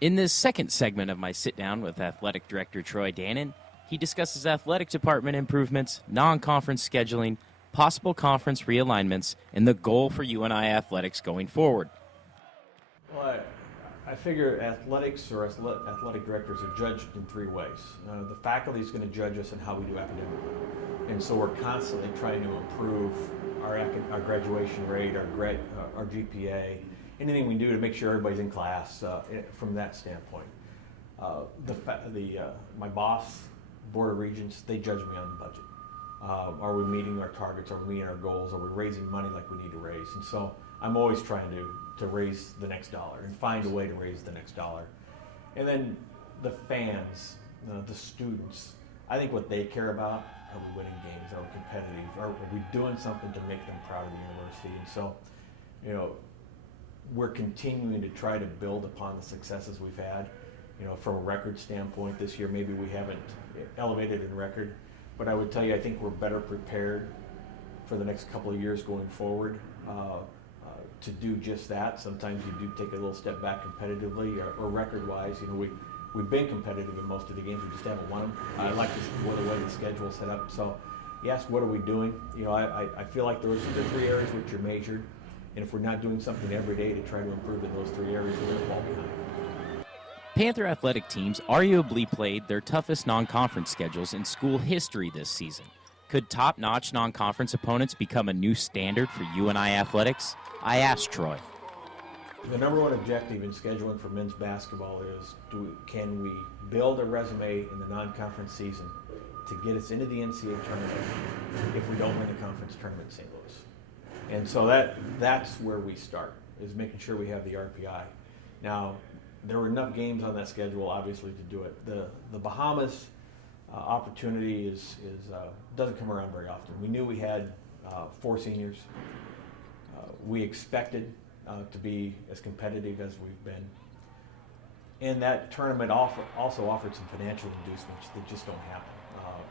In this second segment of my sit-down with Athletic Director Troy Dannen, he discusses athletic department improvements, non-conference scheduling, possible conference realignments, and the goal for UNI athletics going forward. Well, I figure athletics or athletic directors are judged in three ways. The faculty is going to judge us on how we do academically. And so we're constantly trying to improve our graduation rate, our GPA, anything we can do to make sure everybody's in class from that standpoint. My boss, Board of Regents, they judge me on the budget. Are we meeting our targets? Are we meeting our goals? Are we raising money like we need to raise? And so I'm always trying to raise the next dollar and find a way to raise the next dollar. And then the fans, the students, I think what they care about, are we winning games? Are we competitive? Are we doing something to make them proud of the university? And so, we're continuing to try to build upon the successes we've had. From a record standpoint this year, maybe we haven't elevated in record, but I would tell you I think we're better prepared for the next couple of years going forward to do just that. Sometimes you do take a little step back competitively or record-wise. We've been competitive in most of the games, we just haven't won them. I like the way the schedule is set up. So you ask, what are we doing? I feel like those are the three areas which are measured, and if we're not doing something every day to try to improve in those three areas, we're going to fall behind. Panther athletic teams arguably played their toughest non-conference schedules in school history this season. Could top-notch non-conference opponents become a new standard for UNI athletics? I asked Troy. The number one objective in scheduling for men's basketball is, can we build a resume in the non-conference season to get us into the NCAA tournament if we don't win the conference tournament in St. Louis? And so that's where we start, is making sure we have the RPI. Now, there were enough games on that schedule, obviously, to do it. The Bahamas opportunity doesn't come around very often. We knew we had 4 seniors. We expected to be as competitive as we've been. And that tournament also offered some financial inducements that just don't happen.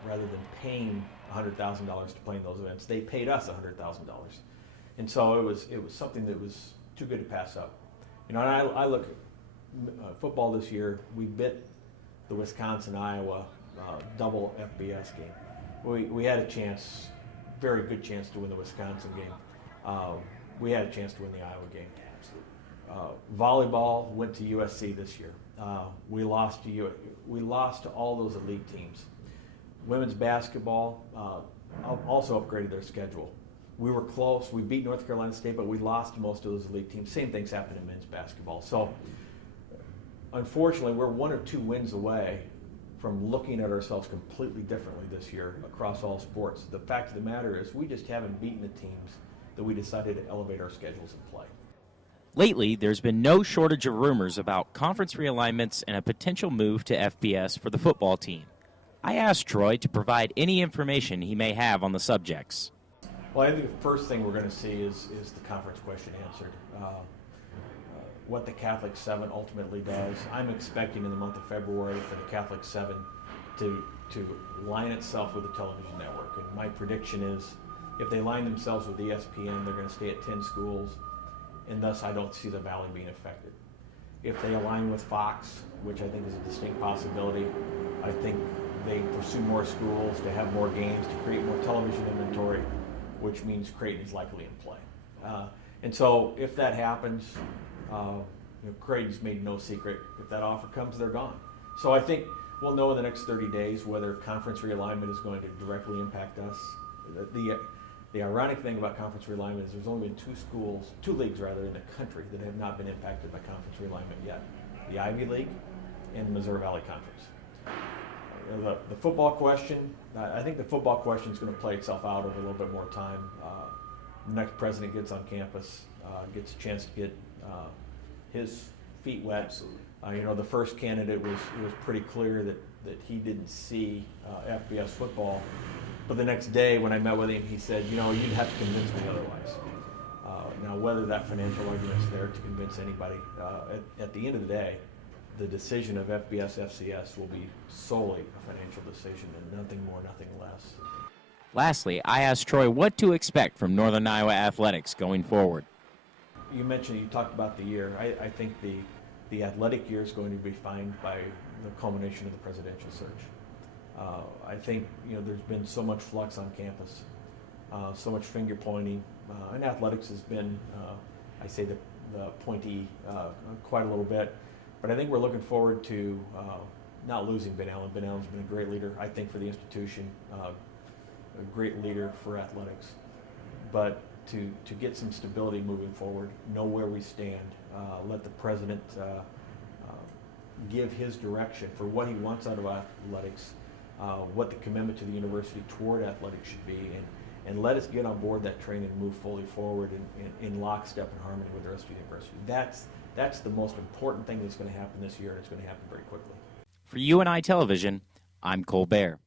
Rather than paying $100,000 to play in those events, they paid us $100,000. And so it was something that was too good to pass up. And I look at football this year. We bit the Wisconsin-Iowa double FBS game. We had a chance, very good chance to win the Wisconsin game. We had a chance to win the Iowa game. Volleyball went to USC this year. We lost to all those elite teams. Women's basketball also upgraded their schedule. We were close. We beat North Carolina State, but we lost to most of those elite teams. Same things happened in men's basketball. So, unfortunately, we're 1 or 2 wins away from looking at ourselves completely differently this year across all sports. The fact of the matter is we just haven't beaten the teams that we decided to elevate our schedules and play. Lately, there's been no shortage of rumors about conference realignments and a potential move to FBS for the football team. I asked Troy to provide any information he may have on the subjects. Well, I think the first thing we're going to see is the conference question answered. What the Catholic 7 ultimately does. I'm expecting in the month of February for the Catholic 7 to line itself with the television network. And my prediction is if they line themselves with ESPN, they're going to stay at 10 schools, and thus I don't see the Valley being affected. If they align with Fox, which I think is a distinct possibility, I think they pursue more schools to have more games, to create more television inventory, which means Creighton is likely in play. And so if that happens, Creighton's made no secret. If that offer comes, they're gone. So I think we'll know in the next 30 days whether conference realignment is going to directly impact us. The ironic thing about conference realignment is there's only been 2 leagues in the country that have not been impacted by conference realignment yet. The Ivy League and the Missouri Valley Conference. The football question, I think the football question is going to play itself out over a little bit more time. The next president gets on campus, gets a chance to get his feet wet. Absolutely. The first candidate was pretty clear that he didn't see FBS football. But the next day when I met with him, he said, you'd have to convince me otherwise. Now, whether that financial argument is there to convince anybody, at the end of the day, the decision of FBS, FCS will be solely a financial decision and nothing more, nothing less. Lastly, I asked Troy what to expect from Northern Iowa athletics going forward. You talked about the year. I think the the athletic year is going to be defined by the culmination of the presidential search. I think there's been so much flux on campus, so much finger pointing, and athletics has been, I say, the pointee quite a little bit. But I think we're looking forward to not losing Ben Allen. Ben Allen's been a great leader, I think, for the institution, a great leader for athletics. But to get some stability moving forward, know where we stand, let the president give his direction for what he wants out of athletics, what the commitment to the university toward athletics should be, and let us get on board that train and move fully forward in lockstep and harmony with the rest of the university. That's the most important thing that's going to happen this year, and it's going to happen very quickly. For UNI Television, I'm Colbert.